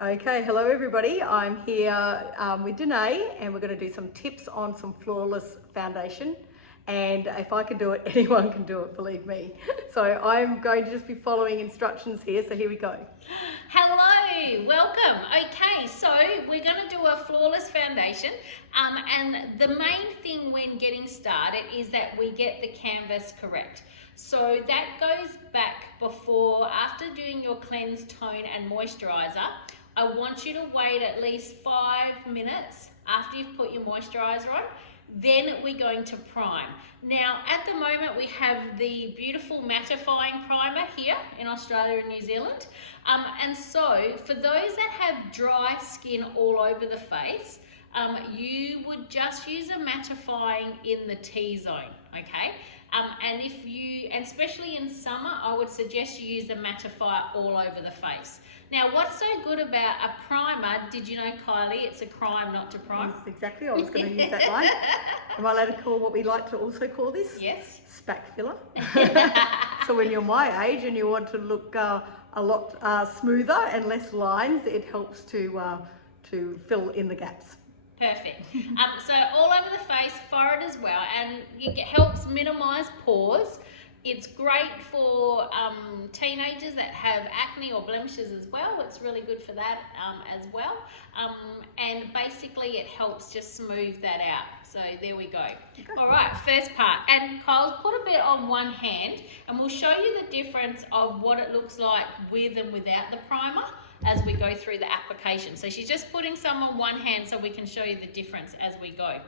Okay, hello everybody. I'm here with Danae and we're going to do some tips on some flawless foundation. And if I can do it, anyone can do it, believe me. So I'm going to just be following instructions here, so here we go. Hello, welcome. Okay, so we're going to do a flawless foundation and the main thing when getting started is that we get the canvas correct. So that goes back after doing your cleanse, tone and moisturizer. I want you to wait at least 5 minutes after you've put your moisturizer on. Then we're going to prime. Now, at the moment, we have the beautiful mattifying primer here in Australia and New Zealand. And so, for those that have dry skin all over the face, you would just use a mattifying in the T-zone, okay? And especially in summer, I would suggest you use a mattifier all over the face. Now, what's so good about a primer, did you know, Kylie, it's a crime not to prime? That's exactly, I was going to use that line. Am I allowed to call what we like to also call this? Yes. Spack filler. So when you're my age and you want to look a lot smoother and less lines, it helps to fill in the gaps. Perfect. So all over the face, forehead as well, and it helps minimise pores. It's great for teenagers that have acne or blemishes as well. It's really good for that as well. And basically it helps just smooth that out. So there we go. All right, first part. And Kyle's put a bit on one hand and we'll show you the difference of what it looks like with and without the primer as we go through the application. So she's just putting some on one hand so we can show you the difference as we go.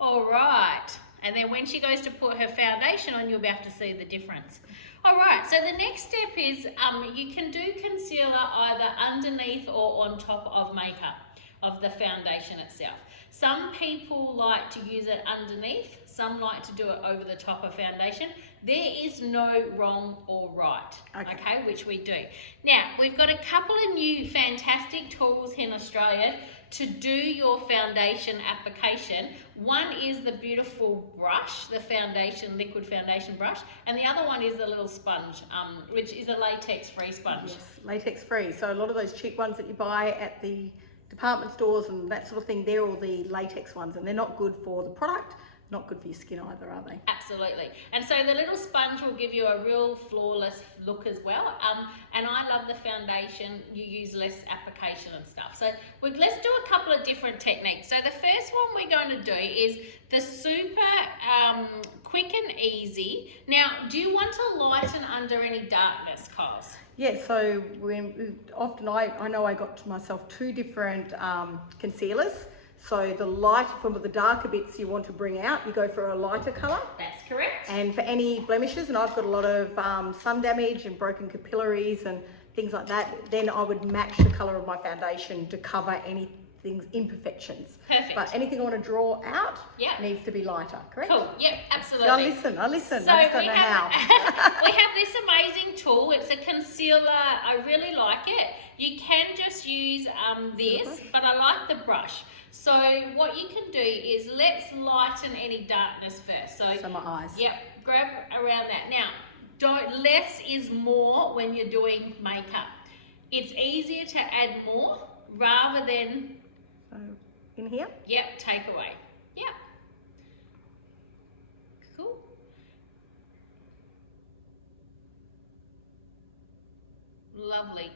All right. And then when she goes to put her foundation on, you'll be able to see the difference. All right, so the next step is you can do concealer either underneath or on top of makeup, of the foundation itself. Some people like to use it underneath, some like to do it over the top of foundation. There is no wrong or right, okay, which we do. Now, we've got a couple of new fantastic tools in Australia to do your foundation application. One is the beautiful brush, the liquid foundation brush, and the other one is a little sponge, which is a latex-free sponge. Yes, latex-free. So a lot of those cheap ones that you buy at the department stores and that sort of thing, they're all the latex ones, and they're not good for the product. Not good for your skin either, are they? Absolutely. And so the little sponge will give you a real flawless look as well. And I love the foundation. You use less application and stuff. So let's do a couple of different techniques. So the first one we're going to do is the super quick and easy. Now, do you want to lighten under any darkness, Kyles? Yeah, so often I know I got myself 2 different concealers. So the light from the darker bits you want to bring out, you go for a lighter colour. That's correct. And for any blemishes, and I've got a lot of sun damage and broken capillaries and things like that, then I would match the colour of my foundation to cover any imperfections. Perfect. But anything I want to draw out needs to be lighter, correct? Cool, yep, absolutely. So I listen, So I just don't know how. We have this amazing tool. It's a concealer. I really like it. You can just use this, but I like the brush. So what you can do is let's lighten any darkness first. So my eyes. Yep, grab around that. Now, less is more when you're doing makeup. It's easier to add more rather than... So in here? Yep, take away. Yep. Cool. Lovely.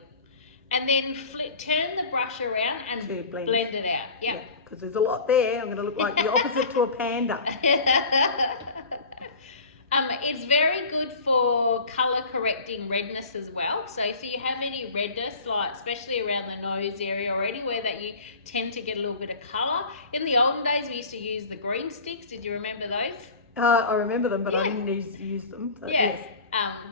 And then turn the brush around and blend it out. Yep. Yeah, because there's a lot there. I'm going to look like the opposite to a panda. It's very good for colour correcting redness as well. So if you have any redness, like especially around the nose area or anywhere that you tend to get a little bit of colour. In the olden days, we used to use the green sticks. Did you remember those? I remember them, but I didn't use them. So yes. Yes.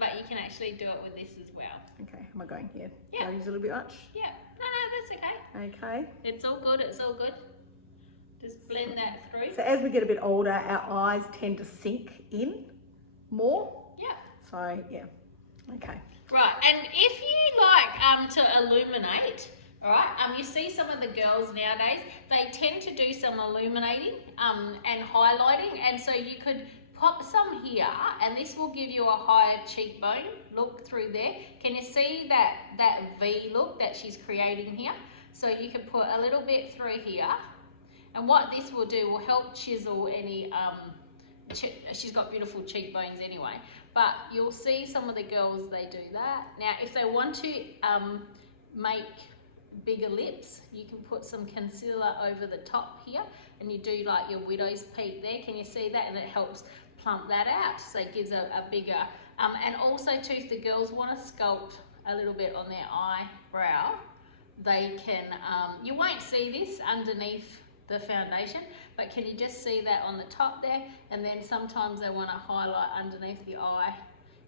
But you can actually do it with this as well. Okay, am I going here? Yeah. Do I use a little bit much? Yeah. No, that's okay. Okay. It's all good. It's all good. Just blend that through. So as we get a bit older, our eyes tend to sink in more. Yeah. So yeah. Okay. Right, and if you like to illuminate, all right, you see some of the girls nowadays, they tend to do some illuminating and highlighting, and so you could pop some here, and this will give you a higher cheekbone look through there. Can you see that V look that she's creating here? So you can put a little bit through here, and what this will do will help chisel any, she's got beautiful cheekbones anyway, but you'll see some of the girls, they do that. Now, if they want to make bigger lips, you can put some concealer over the top here, and you do like your widow's peak there. Can you see that? And it helps plump that out, so it gives a bigger, and also too, if the girls want to sculpt a little bit on their eyebrow, they can, you won't see this underneath the foundation, but can you just see that on the top there? And then sometimes they want to highlight underneath the eye,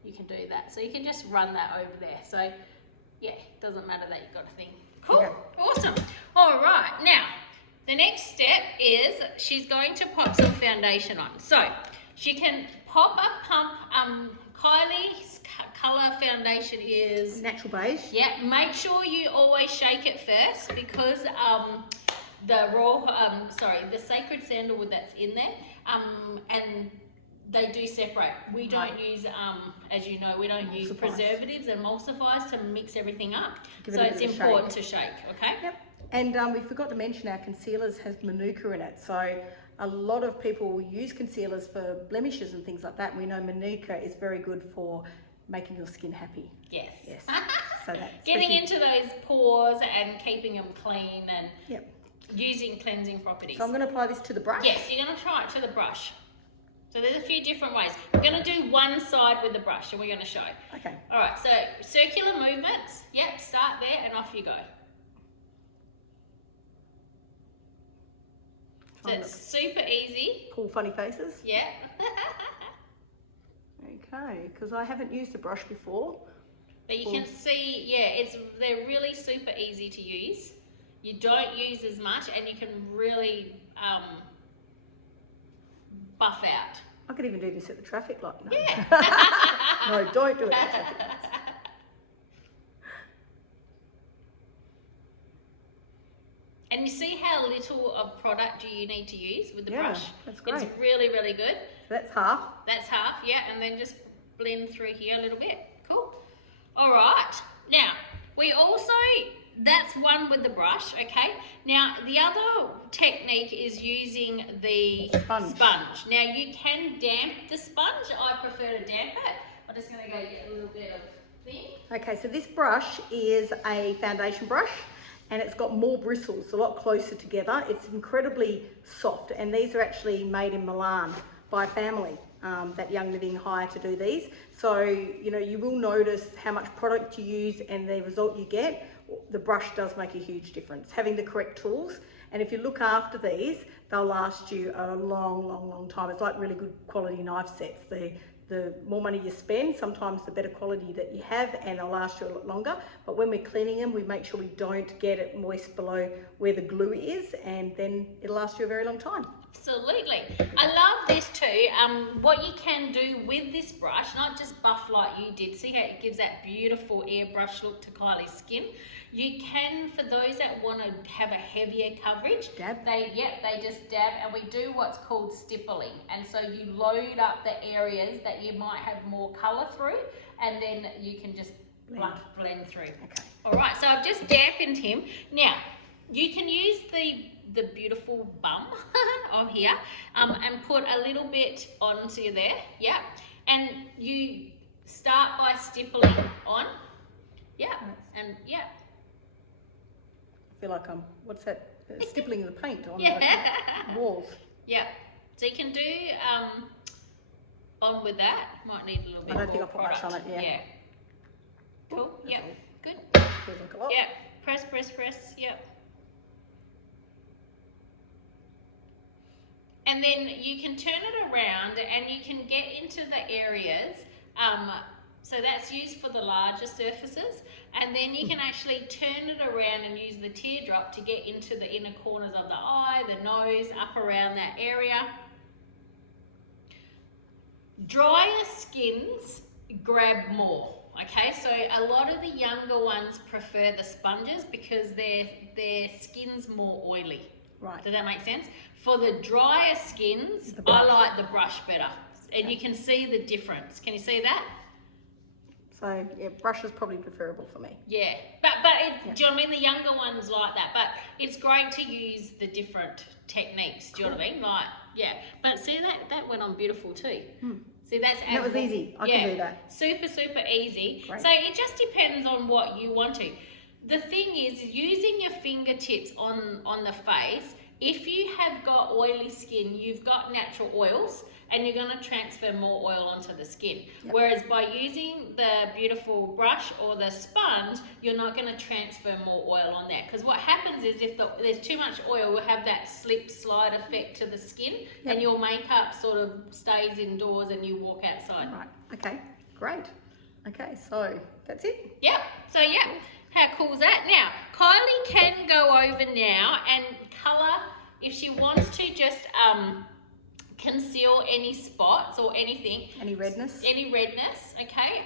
you can do that. So you can just run that over there. So yeah, it doesn't matter that you've got a thing. Cool, okay. Awesome. All right, now the next step is she's going to pop some foundation on. So she can pop a pump, Kylie's colour foundation is Natural beige. Yeah, make sure you always shake it first, because the sacred sandalwood that's in there, and they do separate. We don't use, as you know, we don't use preservatives and emulsifiers to mix everything up. So it's important to shake, okay? Yep. And we forgot to mention our concealers has Manuka in it. So a lot of people will use concealers for blemishes and things like that. We know Manuka is very good for making your skin happy. Yes. Yes. So that's getting into those pores and keeping them clean and yep. using cleansing properties. So I'm going to apply this to the brush. Yes, you're going to try it to the brush. So there's a few different ways. We're going to do one side with the brush, and we're going to show. Okay. All right, so circular movements. Yep, start there and off you go. So it's super easy. Pull funny faces. Yeah. Okay, because I haven't used the brush before. But you can see, yeah, they're really super easy to use. You don't use as much, and you can really buff out. I could even do this at the traffic light. No. Yeah. No, don't do it at the traffic lights. And you see how little of product you need to use with the Yeah, brush? that's great. It's really, really good. So that's half. That's half, yeah, and then just blend through here a little bit. Cool. All right. Now, we also, that's one with the brush, okay? Now, the other technique is using the sponge. Now, you can damp the sponge. I prefer to damp it. I'm just going to go get a little bit of thing. Okay, so this brush is a foundation brush, and it's got more bristles, a lot closer together. It's incredibly soft, and these are actually made in Milan by a family that Young Living hire to do these. So, you know, you will notice how much product you use and the result you get. The brush does make a huge difference, having the correct tools. And if you look after these, they'll last you a long, long, long time. It's like really good quality knife sets. The more money you spend, sometimes the better quality that you have, and they'll last you a lot longer. But when we're cleaning them, we make sure we don't get it moist below where the glue is, and then it'll last you a very long time. Absolutely. I love this too. What you can do with this brush, not just buff like you did, see how it gives that beautiful airbrush look to Kylie's skin. You can, for those that want to have a heavier coverage, they just dab, and we do what's called stippling. And so you load up the areas that you might have more colour through, and then you can just blend through. Okay. All right, so I've just dampened him. Now, you can use the beautiful bum on here and put a little bit onto there, yeah. And you start by stippling on, yeah, and yeah. I feel like I'm, what's that? Stippling the paint on the walls. Yeah, so you can do on with that. Might need a little bit more I don't think I'll put much on it, yeah. Cool, yeah, good. Feels like a lot. Yeah, press, press, press, yep. And then you can turn it around and you can get into the areas, so that's used for the larger surfaces, and then you can actually turn it around and use the teardrop to get into the inner corners of the eye, the nose, up around that area. Drier skins grab more, okay? So a lot of the younger ones prefer the sponges because their skin's more oily. Right. Does that make sense? For the drier skins, I like the brush better. And you can see the difference. Can you see that? So yeah, brush is probably preferable for me. Yeah, but do you know what I mean? The younger ones like that, but it's great to use the different techniques. Do you know what I mean? Like, yeah. But see that went on beautiful too. See, And that was easy. I can do that. Super easy. Great. So it just depends on what you want to. The thing is, using your fingertips on the face. If you have got oily skin, you've got natural oils, and you're going to transfer more oil onto the skin. Yep. Whereas by using the beautiful brush or the sponge, you're not going to transfer more oil on there. Because what happens is if there's too much oil, we'll have that slip slide effect to the skin, Yep. and your makeup sort of stays indoors and you walk outside. Right. Okay. Great. Okay. So that's it. Yep. So yeah, how cool is that? Now, Kylie can go over now and colour if she wants to, just conceal any spots or anything. Any redness? Any redness, okay.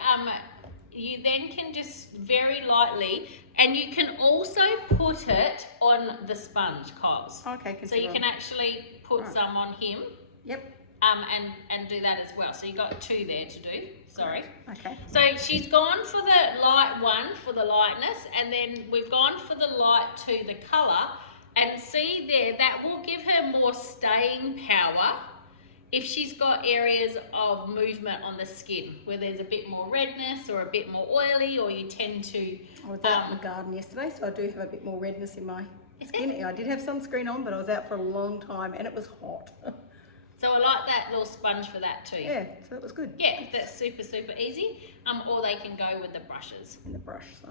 You then can just very lightly, and you can also put it on the sponge, Kyles. Okay. So you can actually put some on him. Yep. And do that as well. So you got two there to do. Sorry. Okay. So she's gone for the light one for the lightness, and then we've gone for the light to the colour. And see there, that will give her more staying power if she's got areas of movement on the skin where there's a bit more redness or a bit more oily, or you tend to... I was out in the garden yesterday, so I do have a bit more redness in my skin. I did have sunscreen on, but I was out for a long time and it was hot. So I like that little sponge for that too. Yeah, so that was good. Yeah, that's super easy. Or they can go with the brushes. And the brush, so...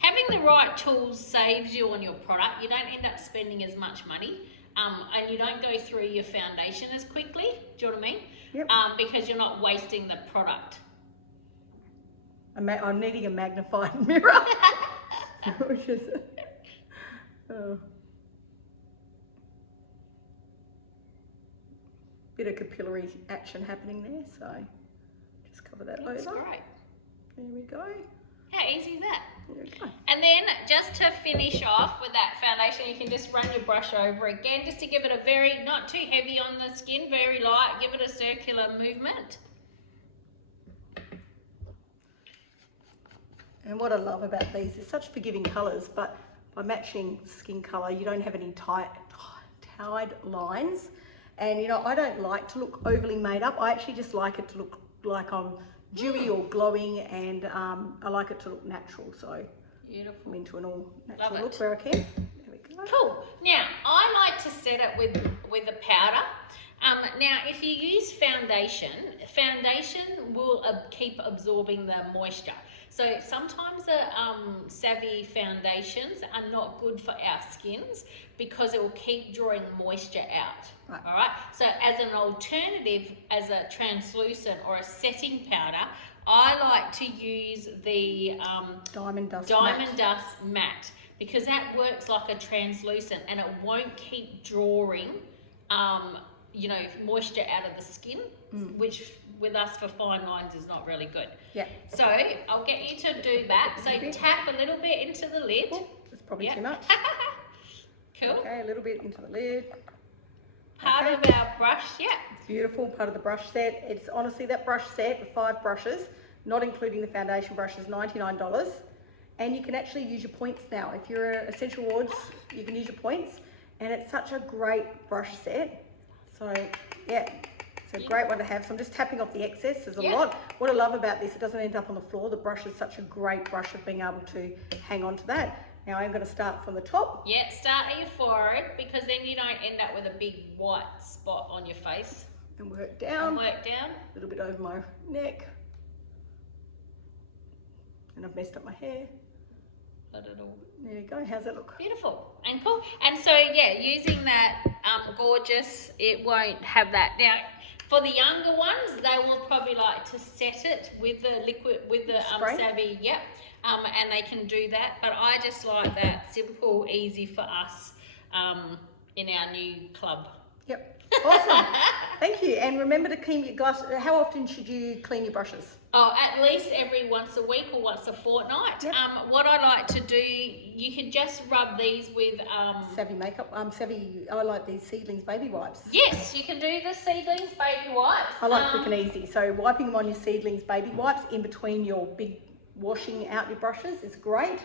Having the right tools saves you on your product. You don't end up spending as much money, and you don't go through your foundation as quickly. Do you know what I mean? Yep. Because you're not wasting the product. I'm needing a magnified mirror. Which is... bit of capillary action happening there, so just cover that That's over. great. There we go. How easy is that? There we go. And then just to finish off with that foundation, you can just run your brush over again, just to give it a very, not too heavy on the skin, very light, give it a circular movement. And what I love about these is such forgiving colours, but by matching skin colour, you don't have any tied lines. And you know, I don't like to look overly made up. I actually just like it to look like I'm dewy or glowing, and I like it to look natural. So beautiful. I'm into an all natural look where I can. There we go. Cool. Now, I like to set it with a powder. Now, if you use foundation will keep absorbing the moisture. So sometimes the Savvy foundations are not good for our skins because it will keep drawing moisture out. Right. All right. So as an alternative, as a translucent or a setting powder, I like to use the Diamond Dust Matte, because that works like a translucent, and it won't keep drawing you know, moisture out of the skin, which with us for fine lines is not really good. Yeah. So I'll get you to do that. So tap a little bit into the lid. Oh, that's probably too much. Cool. Okay, a little bit into the lid. Part of our brush, Beautiful, part of the brush set. It's honestly, that brush set with 5 brushes, not including the foundation brush, is $99. And you can actually use your points now. If you're Essential Awards, you can use your points. And it's such a great brush set. So yeah, it's a great one to have. So I'm just tapping off the excess. There's a lot. What I love about this, it doesn't end up on the floor. The brush is such a great brush of being able to hang on to that. Now I'm going to start from the top. Yeah, start at your forehead, because then you don't end up with a big white spot on your face. And work down. A little bit over my neck. And I've messed up my hair. Let it all... There you go. How's that look? Beautiful and cool. And so yeah, using that gorgeous, it won't have that. Now for the younger ones, they will probably like to set it with the liquid, with the Savvy, and they can do that. But I just like that simple, easy for us in our new club. Yep. Awesome. Thank you. And remember to clean your glass. How often should you clean your brushes? Oh, at least every once a week or once a fortnight. Yep. What I like to do, you can just rub these with Savvy makeup. Savvy. I like these Seedlings baby wipes. Yes, you can do the Seedlings baby wipes. I like quick and easy. So wiping them on your Seedlings baby wipes in between your big washing out your brushes is great.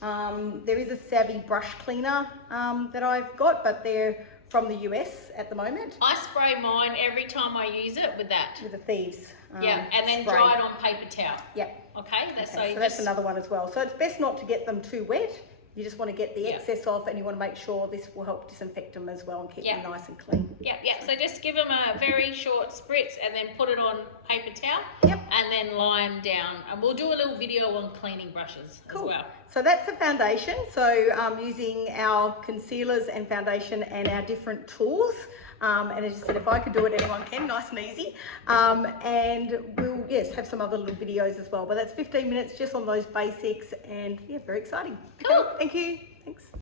There is a Savvy brush cleaner that I've got, but they're from the US at the moment. I spray mine every time I use it with that. With the Thieves. Yeah, and then spray. dry it on paper towel. Yep. Okay, So that's another one as well. So it's best not to get them too wet. You just want to get the excess off, and you want to make sure this will help disinfect them as well and keep them nice and clean. Yeah. So just give them a very short spritz and then put it on paper towel. Yep. And then lie them down. And we'll do a little video on cleaning brushes as well. So that's the foundation. So using our concealers and foundation and our different tools. And as you said, if I could do it, anyone can, nice and easy. And we'll, have some other little videos as well. But that's 15 minutes just on those basics, and very exciting. Cool. Okay, thank you. Thanks.